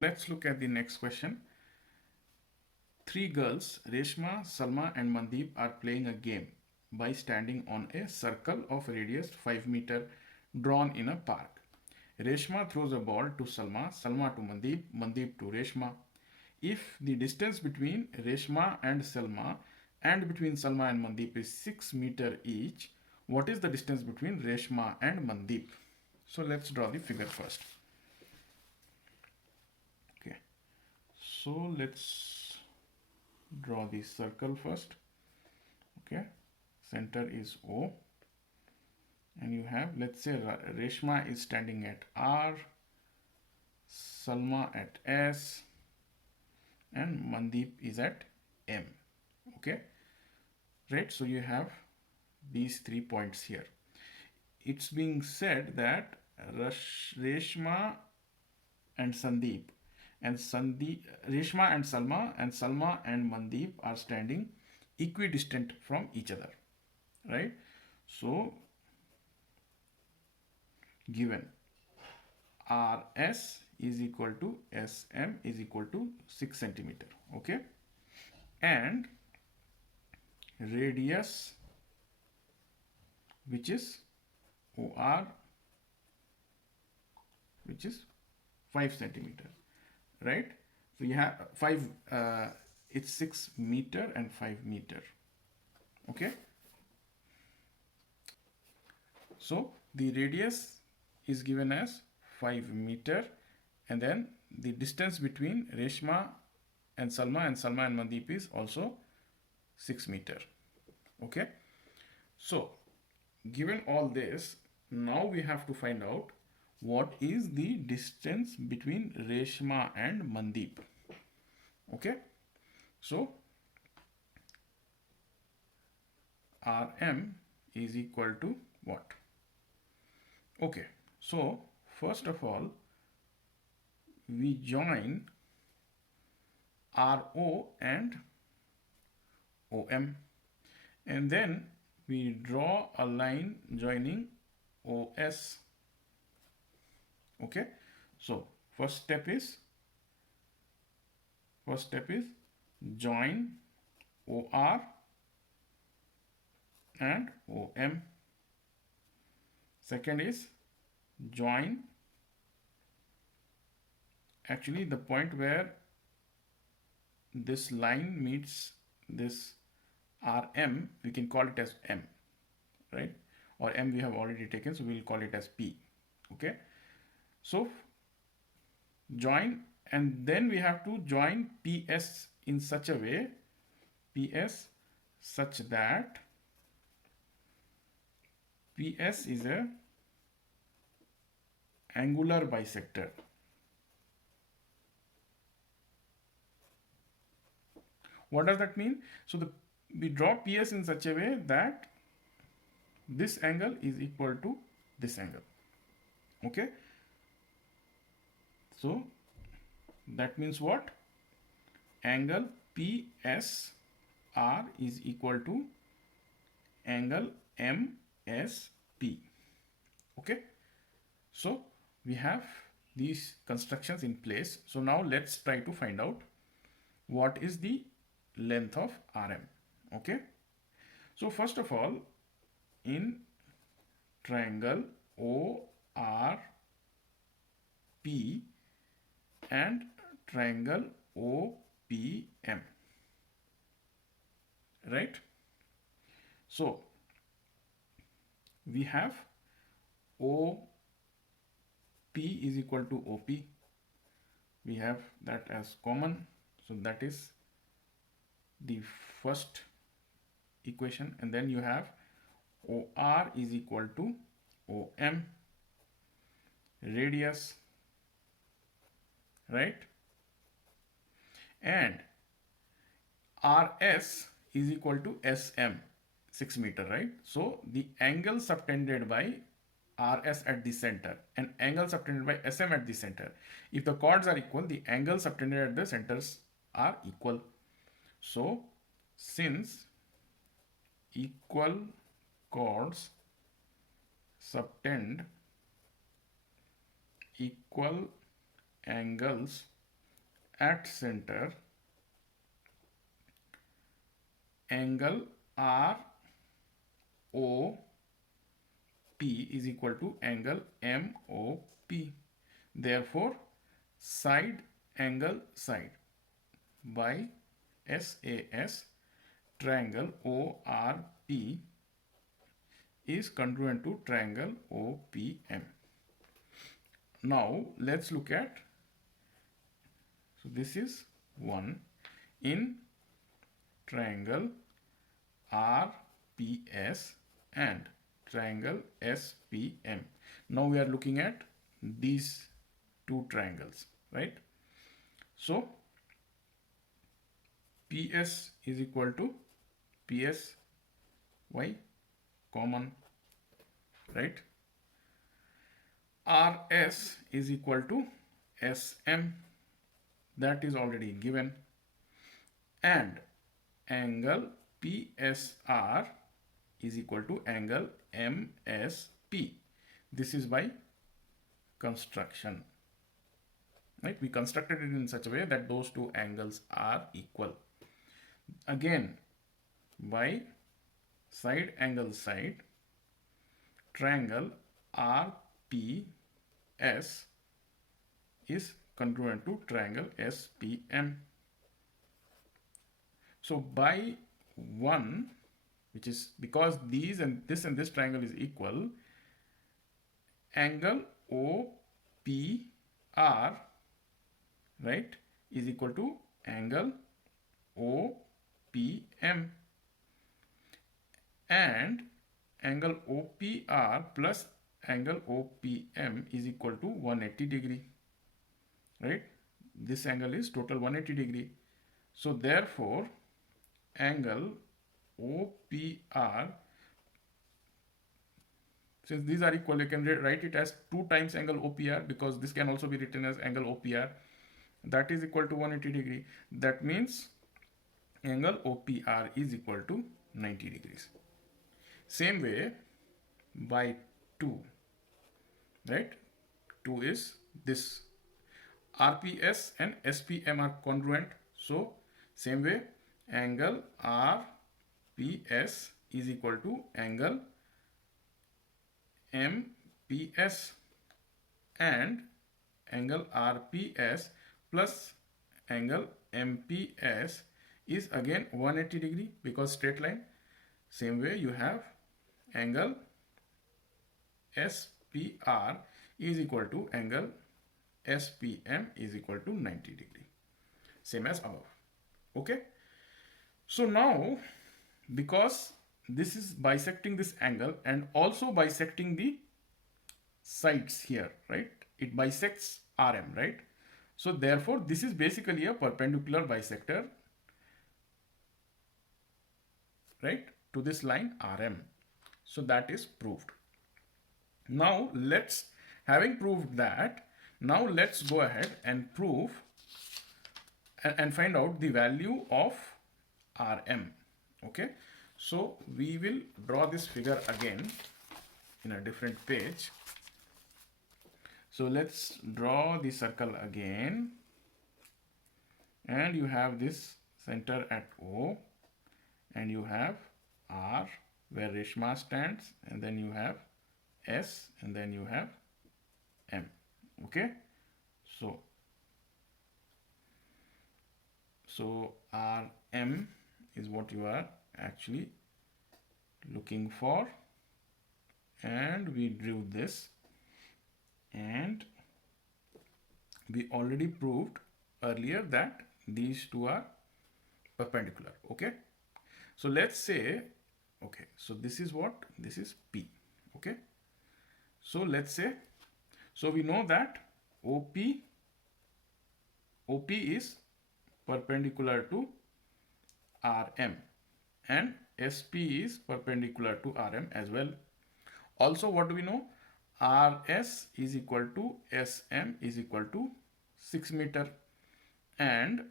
Let's look at the next question. Three girls, Reshma, Salma and Mandeep, are playing a game by standing on a circle of radius 5 meter drawn in a park. Reshma throws a ball to Salma, Salma to Mandeep, Mandeep to Reshma. If the distance between Reshma and Salma and between Salma and Mandeep is 6 meter each, what is the distance between Reshma and Mandeep? So let's draw the figure first. Okay, so let's draw the circle first. Okay, center is O, and you have, let's say Reshma is standing at R, Salma at S, and Mandeep is at M. Okay, right? So you have these 3 points here. It's being said that Reshma and Sandeep and Reshma and Salma and Mandeep are standing equidistant from each other, right? So given RS is equal to SM is equal to 6 centimeter, okay, and radius, which is OR, which is 5 centimeter, right? So you have 5, it's 6 meter and 5 meter, okay. So the radius is given as 5 meter, and then the distance between Reshma and Salma and Mandeep is also 6 meter, okay. So given all this, now we have to find out what is the distance between Reshma and Mandeep, okay. So RM is equal to what? Okay, so first of all, we join RO and OM, and then we draw a line joining OS. Okay, so first step is join OR and OM. Second is join, actually the point where this line meets this RM, we can call it as M, right? Or M we have already taken, so we'll call it as P. Okay, so join, and then we have to join PS in such a way, PS such that PS is a angular bisector. What does that mean? So we draw PS in such a way that this angle is equal to this angle. Okay, so that means what? Angle PSR is equal to angle MSP. Okay, so we have these constructions in place. So now let's try to find out what is the length of RM. Okay, so first of all, in triangle ORP and triangle OPM, right? So we have OP is equal to OP. We have that as common, so that is the first equation, and then you have OR is equal to OM, radius, right, and RS is equal to SM, 6 meter, right? So the angle subtended by RS at the center and angle subtended by SM at the center, if the chords are equal, the angles subtended at the centers are equal. So since equal chords subtend equal angles at center, angle ROP is equal to angle MOP. Therefore, side angle side by SAS, triangle ORP is congruent to triangle OPM. Now let's look at, so this is one in triangle RPS and triangle SPM. Now we are looking at these two triangles, right? So PS is equal to PSY, common, right? RS is equal to SM, that is already given, and angle PSR is equal to angle MSP. This is by construction, right? We constructed it in such a way that those two angles are equal. Again, by side angle side, triangle RPS is congruent to triangle SPM. So by 1, which is because these and this triangle is equal, angle OPR, right, is equal to angle OPM, and angle OPR plus angle OPM is equal to 180 degree, right? This angle is total 180 degree. So therefore, angle OPR, since these are equal, you can write it as 2 times angle OPR, because this can also be written as angle OPR, that is equal to 180 degree. That means angle OPR is equal to 90 degrees. Same way, by 2, right? 2 is this. RPS and SPM are congruent. So same way, angle RPS is equal to angle MPS, and angle RPS plus angle MPS is again 180 degree because straight line. Same way, you have angle SPR is equal to angle SPM is equal to 90 degree, same as above. Okay, so now because this is bisecting this angle and also bisecting the sides here, right? It bisects RM, right? So therefore this is basically a perpendicular bisector, right, to this line RM. So that is proved. Now having proved that, now let's go ahead and prove and find out the value of RM. Okay, so we will draw this figure again in a different page. So let's draw the circle again, and you have this center at O, and you have R where Reshma stands, and then you have S, and then you have M. Okay, so RM is what you are actually looking for, and we drew this, and we already proved earlier that these two are perpendicular. Okay, so let's say, okay, so this is what, this is P. Okay, so let's say, so we know that OP is perpendicular to RM, and SP is perpendicular to RM as well. Also, what do we know? RS is equal to SM is equal to 6 meter, and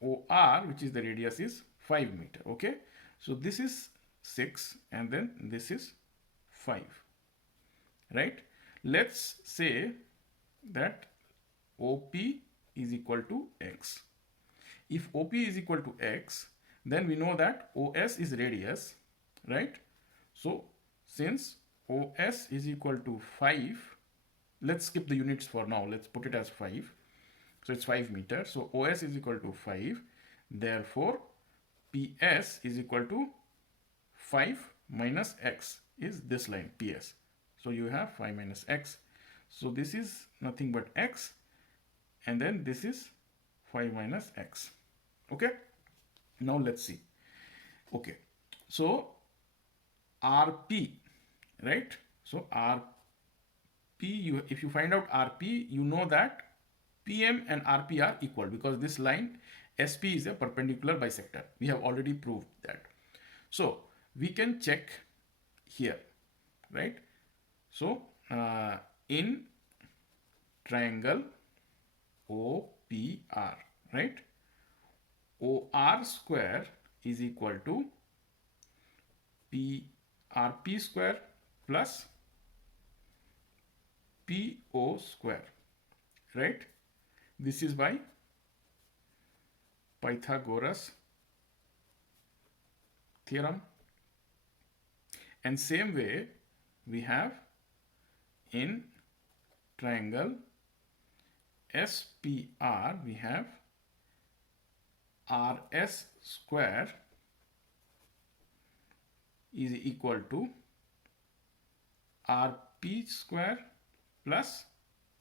OR, which is the radius, is 5 meter. Okay, so this is 6 and then this is 5, right? Let's say that OP is equal to x. If OP is equal to x, then we know that OS is radius, right? So since OS is equal to 5, let's skip the units for now. Let's put it as 5. So it's 5 meters. So OS is equal to 5. Therefore, PS is equal to 5 minus x is this line, PS. So you have 5 minus x. So this is nothing but x. And then this is 5 minus x. Okay. Now let's see. Okay. So RP, right? So RP, if you find out RP, you know that PM and RP are equal because this line SP is a perpendicular bisector. We have already proved that. So we can check here, right? So in triangle OPR, right? OR square is equal to RP square plus PO square, right? This is by Pythagoras theorem. And same way we have in triangle SPR, we have RS square is equal to RP square plus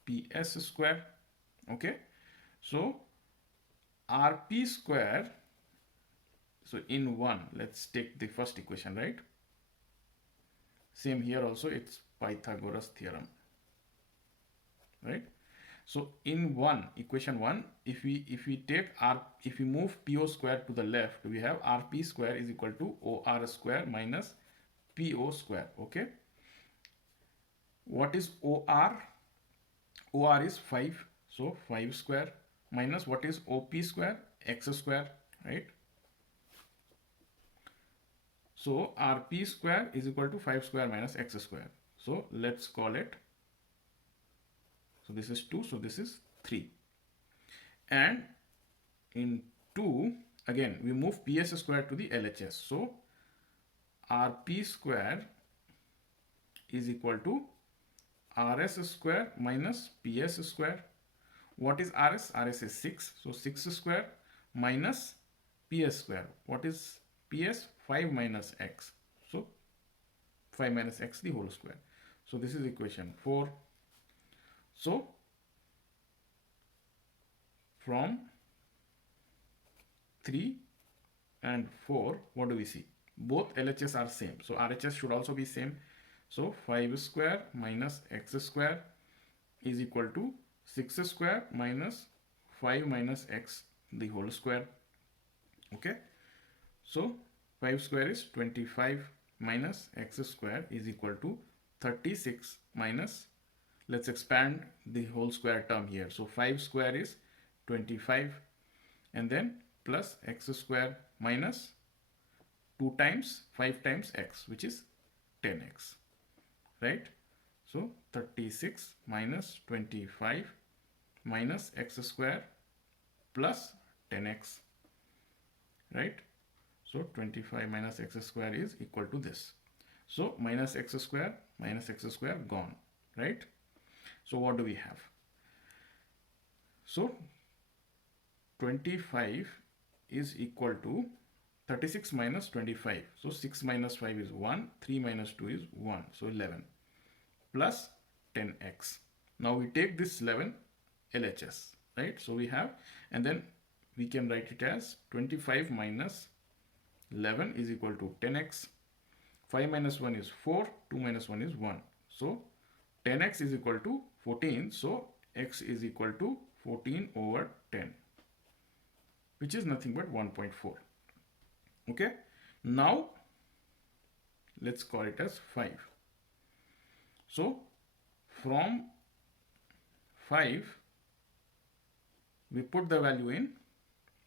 PS square. Okay, so RP square, so in 1, let's take the first equation, right? Same here also, it's Pythagoras theorem, right? So in 1, equation 1, if we take if we move PO square to the left, we have RP square is equal to OR square minus PO square. Okay, what is OR? OR is 5, so 5 square minus what is OP square? X square, right? So RP square is equal to 5 square minus X square. So let's call it, so this is 2, so this is 3. And in 2, again, we move PS square to the LHS. So RP square is equal to RS square minus PS square. What is RS? RS is 6. So 6 square minus PS square. What is PS? 5 minus X. So 5 minus X the whole square. So this is equation 4. So from 3 and 4, what do we see? Both LHS are same. So RHS should also be same. So 5 square minus X square is equal to 6 square minus 5 minus X the whole square. Okay. So 5 square is 25 minus X square is equal to 36 minus, let's expand the whole square term here. So 5 square is 25 and then plus X square minus 2 times 5 times X, which is 10X, right? So 36 minus 25 minus X square plus 10X, right? So 25 minus X square is equal to this. So minus X square gone, right? So what do we have? So 25 is equal to 36 minus 25. So 6 minus 5 is 1, 3 minus 2 is 1, so 11 plus 10x. Now we take this 11 LHS, right? So we have, and then we can write it as 25 minus 11 is equal to 10x. 5 minus 1 is 4, 2 minus 1 is 1. So 10x is equal to 14. So x is equal to 14 over 10, which is nothing but 1.4. Okay. Now let's call it as 5. So from 5, we put the value in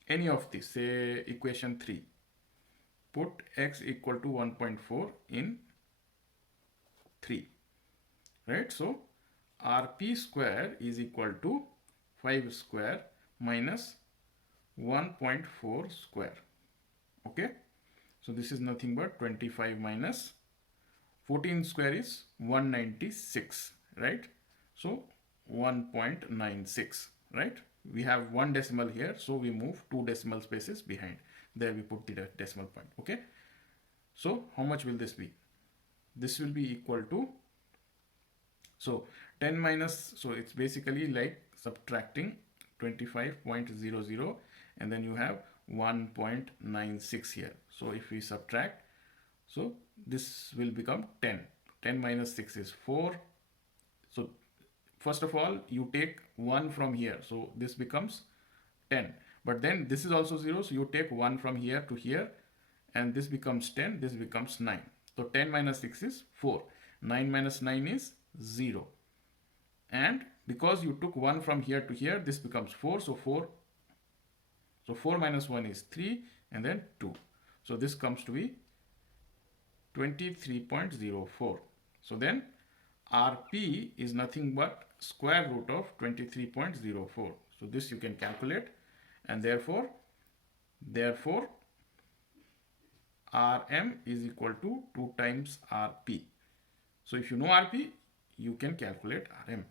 any of these, say equation 3. Put x equal to 1.4 in 3, right? So RP square is equal to 5 square minus 1.4 square. Okay, so this is nothing but 25 minus 14 square is 196, right? So 1.96, right? We have one decimal here, so we move 2 decimal spaces behind. There we put the decimal point. Okay, so how much will this be? This will be equal to, so 10 minus, so it's basically like subtracting 25.00 and then you have 1.96 here. So if we subtract, so this will become 10. 10 minus 6 is 4. So first of all, you take 1 from here. So this becomes 10. But then this is also 0. So you take 1 from here to here. And this becomes 10. This becomes 9. So 10 minus 6 is 4. 9 minus 9 is 0. And because you took 1 from here to here, this becomes 4. So 4 minus 1 is 3 and then 2. So this comes to be 23.04. So then Rp is nothing but square root of 23.04. So this you can calculate, and therefore Rm is equal to 2 times Rp. So if you know Rp, you can calculate Rm.